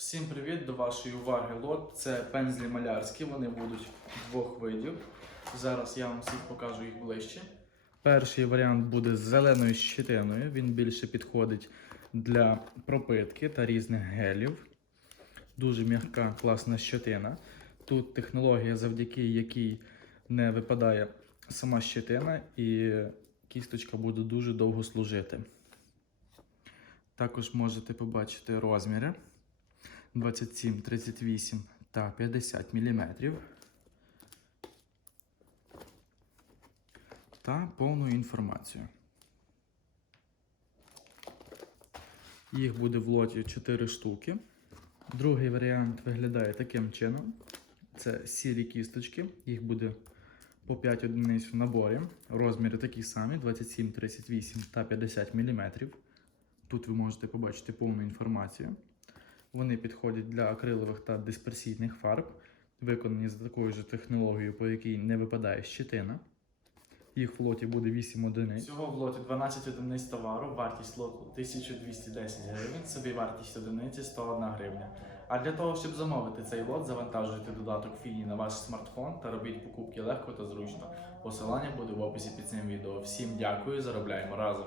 Всім привіт до вашої уваги лот. Це пензлі малярські, вони будуть двох видів. Зараз я вам всіх покажу їх ближче. Перший варіант буде з зеленою щитиною. Він більше підходить для пропитки та різних гелів. Дуже м'яка, класна щетина. Тут технологія, завдяки якій не випадає сама щетина, і кісточка буде дуже довго служити. Також можете побачити розміри 27, 38 та 50 мм. Та повну інформацію. Їх буде в лоті 4 штуки. Другий варіант виглядає таким чином: це сірі кісточки, їх буде по 5 одиниць в наборі. Розміри такі самі: 27, 38 та 50 мм. Тут ви можете побачити повну інформацію. Вони підходять для акрилових та дисперсійних фарб, виконані за такою ж технологією, по якій не випадає щетина. Їх в лоті буде 8 одиниць. Всього в лоті 12 одиниць товару, вартість лоту 1210 гривень, собі вартість одиниці 101 гривня. А для того, щоб замовити цей лот, завантажуйте додаток Фіні на ваш смартфон та робіть покупки легко та зручно. Посилання буде в описі під цим відео. Всім дякую, заробляємо разом!